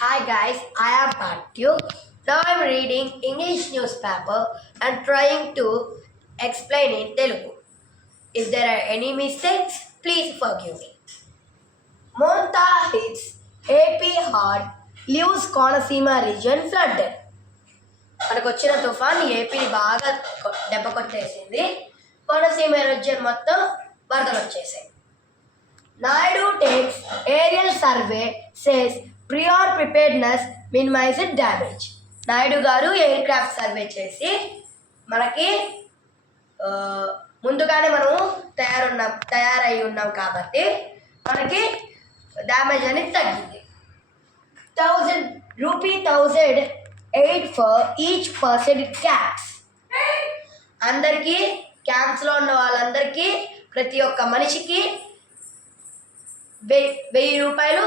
Hi guys, I am Patyu. Now I am reading English newspaper and trying to explain in Telugu. If there are any mistakes, please forgive me. Monta hits AP hard, leaves Konaseema region flooded. మనకు వచ్చిన తుఫాన్ ఏపీని బాగా దెబ్బ కొట్టేసింది. Konaseema region మొత్తం వరదలు వచ్చేసాయి. Naidu takes aerial survey says prior preparedness minimizes damage. Naidu గారు ఎయిర్ క్రాఫ్ట్ సర్వే చేసి మనకి ముందుగానే మనము తయారై ఉన్నాం కాబట్టి మనకి డ్యామేజ్ అనేది తగ్గింది. 1000 aid for each person in camps. అందరికీ క్యాంప్స్లో ఉన్న వాళ్ళందరికీ ప్రతి ఒక్క మనిషికి 1000 రూపాయలు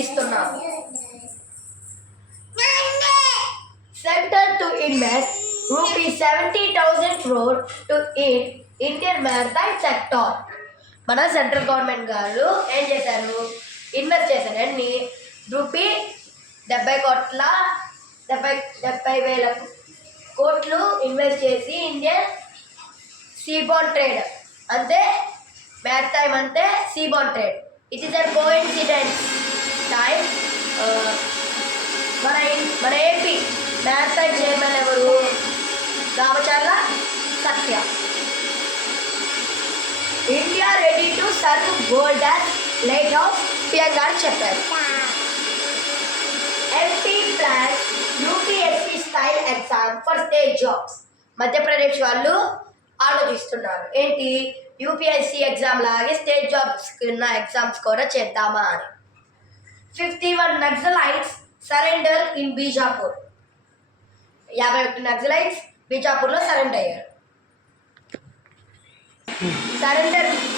ఇస్తున్నాము. Centre to invest ₹70,000 crore to Indian maritime sector. మన సెంట్రల్ గవర్నమెంట్ గారు ఏం చేశారు, ఇన్వెస్ట్ చేశారు. అన్ని ₹70,000 కోట్లు ఇన్వెస్ట్ చేసి ఇండియన్ సీబాన్ ట్రేడ్ అంటే మ్యారిటైమ్ అంటే seaborne trade. It is a coincidence time. మన ఏపీ మ్యారిటైమ్ చైర్మన్ ఎవరు? Ramacharla Satya. India ready to serve gold as lighthouse PM గారు చెప్పారు. MP plan UPSC style exam for state jobs. Madhya Pradesh వాళ్ళు ఆలోచిస్తున్నారు ఏంటి, UPSC exam లాగే స్టేట్ జాబ్స్ ఉన్న exams కూడా చేద్దామా అని. 51 naxalites surrender in Bijapur. 51 naxalites బీజాపూర్లో సరెండర్ అయ్యారు.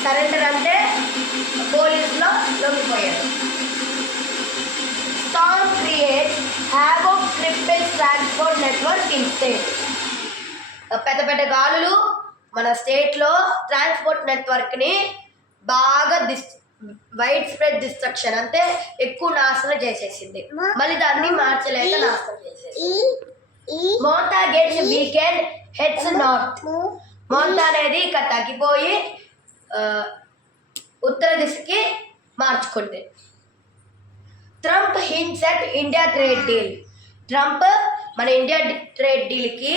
సరెండర్ అంటే పోలీసులో లొంగిపోయారు. Storm create havoc crippled transport network in state. పెద్ద పెద్ద గాలులు మన స్టేట్లో ట్రాన్స్పోర్ట్ నెట్వర్క్ని బాగా వైడ్ స్ప్రెడ్ డిస్ట్రక్షన్ అంటే ఎక్కువ నాశనం చేసేసింది. మళ్ళీ దాన్ని మార్చలేక నాశనం చేసేసింది. Montha gets weakened heads north. Montha అనేది ఇక తగ్గిపోయి ఉత్తర దిశకి మార్చుకుంది. Trump hints at India trade deal. Trump మన ఇండియా ట్రేడ్ డీల్కి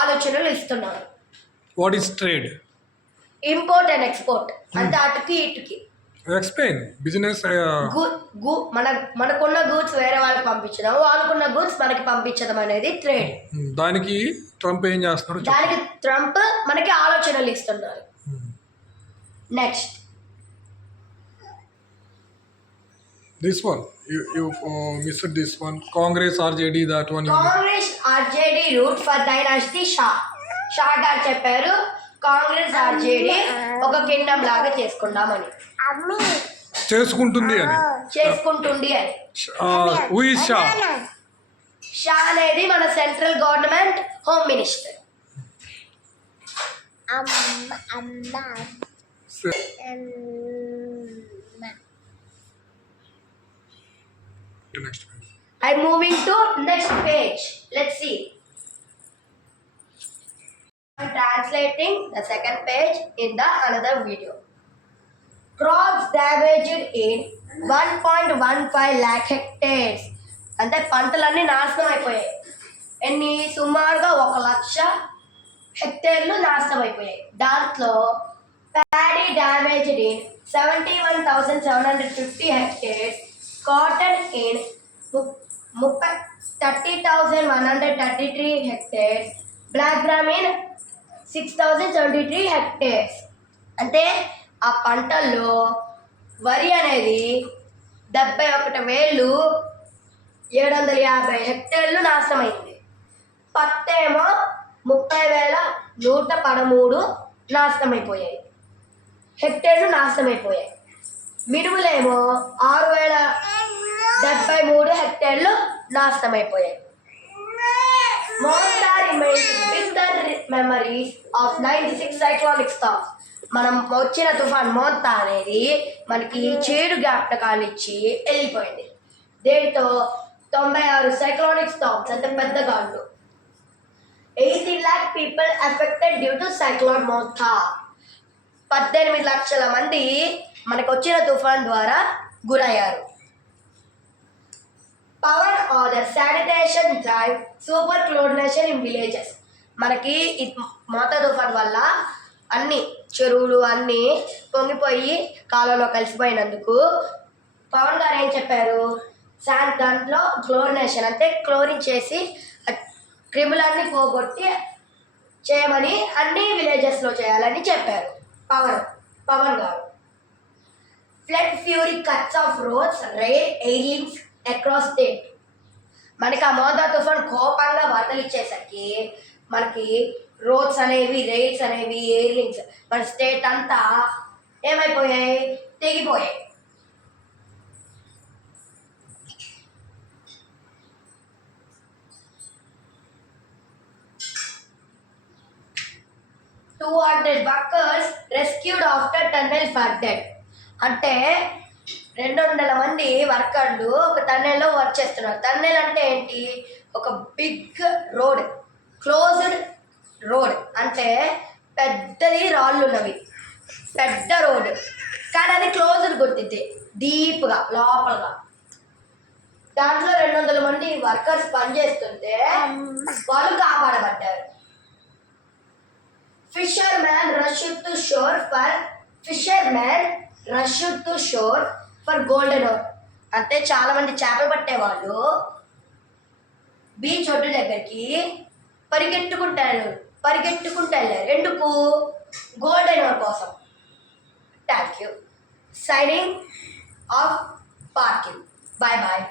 ఆలోచనలు ఇస్తున్నారు. What is trade? Import and export అంటే అటుకి ఇటుకి. ఎక్స్ప్లెయిన్. బిజినెస్ మనకున్న గూడ్స్ వేరే వాళ్ళకి పంపించడం, వాళ్ళకున్న గూడ్స్ మనకి పంపించడం అనేది ట్రేడ్. దానికి ట్రంప్ ఏం చేస్తున్నారు? దానికి ట్రంప్ మనకి ఆలోచనలు ఇస్తున్నారు. Next this one you missed this one. Congress RJD, that one. Congress RJD root for dynasty Shah. Short చెప్పారు. కాంగ్రెస్ ఆర్జేడీ ఒక కింగ్డమ్ లాగా చేసుకుంటుంది అని. Who is Shah? షా అనేది మన central government home minister. Next page. I'm moving to next page. Let's see. I'm translating the second page in the another video. Crops damaged in 1.15 lakh hectares. అంటే పంటలన్నీ నాశనం అయిపోయాయి. సుమారుగా 1,00,000 హెక్టేర్లు నాశనం అయిపోయాయి. దాంట్లో paddy damaged in 71,750 hectares. Cotton in 30,133 hectares. Black gram in 6,073 hectares. అంటే ఆ పంటల్లో వరి అనేది 71,750 హెక్టేర్లు నాశనమైంది. పత్తేమో 30,113 నాశనమైపోయాయి, హెక్టేర్లు నాశనమైపోయాయి. మినుములేమో 6,073 హెక్టేర్లు నాశనమైపోయాయి. Monta remains bitter memories of 96 cyclonic storms. మనం వచ్చిన తుఫాన్ మోంతా అనేది మనకి చెడు జ్ఞాపకాలు ఇచ్చి వెళ్ళిపోయింది. దీంతో 96 సైక్లోనిక్ స్టామ్స్ అంటే పెద్ద గాలులు, 18 lakh people affected due to cyclone Montha. 18 లక్షల మంది మనకు వచ్చిన తుఫాన్ ద్వారా గురయ్యారు. Power order sanitation drive super chlorination in villages. మనకి ఈ మోతా తుఫాన్ వల్ల అన్ని చెరువులు అన్నీ పొంగిపోయి కాలంలో కలిసిపోయినందుకు పవన్ గారు ఏం చెప్పారు, దాంట్లో క్లోరినేషన్ అంటే క్లోరిన్ చేసి క్రిములన్నీ పోగొట్టి చేయమని అన్ని విలేజెస్లో చేయాలని చెప్పారు పవన్ గారు. Flood fury cuts off roads rail airlines across state. మనకి ఆ మోతా తుఫాన్ కోపంగా వరదలు ఇచ్చేసరికి మనకి రోడ్స్ అనేవి, రైల్స్ అనేవి, ఎయిర్లింగ్స్ మన స్టేట్ అంతా ఏమైపోయాయి, తెగిపోయాయి. Two 200 workers rescued after tunnel flooded. అంటే 200 మంది వర్కర్లు ఒక టన్నెల్లో వర్క్ చేస్తున్నారు. టన్నెల్ అంటే ఏంటి, ఒక బిగ్ రోడ్, క్లోజ్డ్ రోడ్ అంటే పెద్దది, రాళ్ళు ఉన్నవి, పెద్ద రోడ్ కానీ అది క్లోజ్డ్ గుర్తింది, డీప్గా లోపలగా. దాంట్లో 200 మంది వర్కర్స్ పనిచేస్తుంటే వాళ్ళు కాపాడబడ్డారు. Fishermen rushed to shore for golden ore. అంటే చాలా మంది చేపలు పట్టేవాళ్ళు బీచ్ ఒడ్డు దగ్గరికి పరిగెట్టుకుంటూ వెళ్ళారు. ఎందుకు, గోల్డెన్ ఓర్ కోసం. Thank you. Signing off parking. Bye bye.